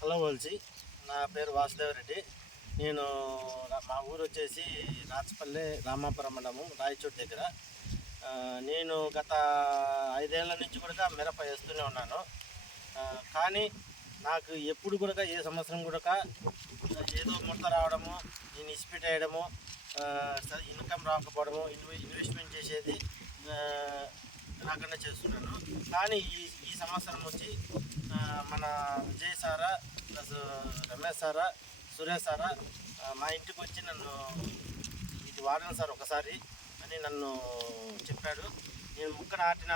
Hello వల్సి, నా పేరు వాసుదేవరెడ్డి. నేను మా ఊరు వచ్చేసి రాచపల్లి రామాపురం మండలం రాయచోటి దగ్గర. నేను గత 5 ఏళ్ల నుంచి కూడా మిరప వేస్తూనే ఉన్నాను. కానీ నాకు ఎప్పుడు కూడా ఏ సంవత్సరం కూడా ఏదో ముడత రావడము, నేను ఇస్పిట్ వేయడము, ఇన్కమ్ రాకపోవడము, ఇన్వెస్ట్మెంట్ చేసేది రాకుండా చేస్తున్నాను. కానీ ఈ సంవత్సరం వచ్చి మన విజయ్ సారా ప్లస్ రమేష్ సారా, సురేష్ సారా మా ఇంటికి వచ్చి నన్ను ఇది వాడండి సార్ ఒకసారి అని నన్ను చెప్పాడు. నేను ముక్క నాటిన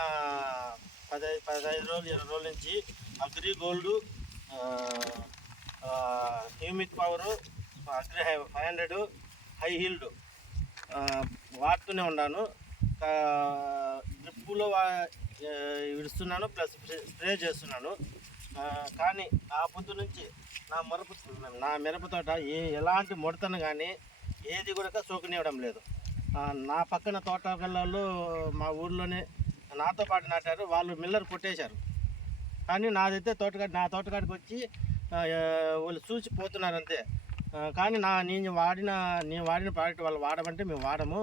15 రోజులు 20 రోజుల నుంచి agri gold, humic power, agri 500 high yield వాడుతూనే ఉన్నాను. డ్రిప్పులో విడుస్తున్నాను, ప్లస్ స్ప్రే చేస్తున్నాను. కానీ ఆ పొద్దు నుంచి నా మిరప తోట ఎలాంటి ముడతను కానీ ఏది కూడా సోకనివ్వడం లేదు. నా పక్కన తోటగల్లో మా ఊర్లోనే నాతో పాటు నాటారు, వాళ్ళు మిల్లర్ కొట్టేశారు. కానీ నాదైతే నా తోటకాడికి వచ్చి వాళ్ళు చూసి పోతున్నారు అంతే. కానీ నేను వాడిన ప్రోడక్ట్ వాళ్ళు వాడమంటే మేము వాడము,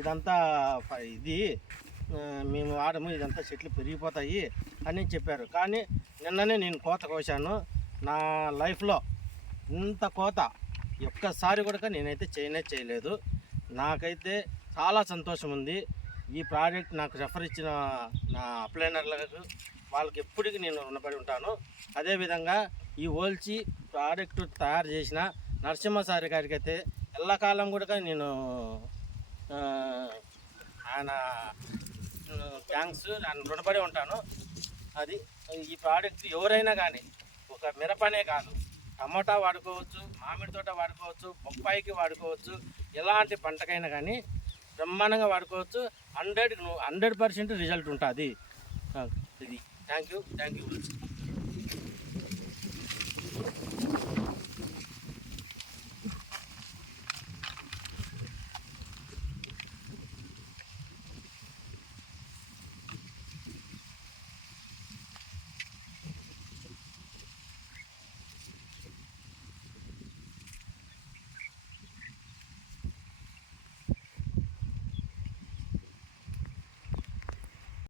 ఇదంతా మేము వాడము, ఇదంతా చెట్లు పెరిగిపోతాయి అని చెప్పారు. కానీ నిన్ననే నేను కోత కోసాను. నా లైఫ్లో ఇంత కోత ఒక్కసారి కూడా నేనైతే చేయలేదు. నాకైతే చాలా సంతోషం ఉంది. ఈ ప్రోడక్ట్ నాకు రెఫర్ ఇచ్చిన నా అప్లైనర్లకు వాళ్ళకి ఎప్పటికీ నేను రుణపడి ఉంటాను. అదేవిధంగా ఈ ఓల్చి ప్రోడక్ట్ తయారు చేసిన నరసింహ సారి గారికి అయితే ఎల్లకాలం కూడా నేను ఆయన థ్యాంక్స్, ఆయన రుణపడి ఉంటాను. అది ఈ ప్రోడక్ట్ ఎవరైనా కానీ ఒక మిరపనే కాదు, టమాటా వాడుకోవచ్చు, మామిడి తోట వాడుకోవచ్చు, బొప్పాయికి వాడుకోవచ్చు, ఎలాంటి పంటకైనా కానీ బ్రహ్మాండంగా వాడుకోవచ్చు. 100% రిజల్ట్ ఉంటుంది. ఇది థ్యాంక్ యూ.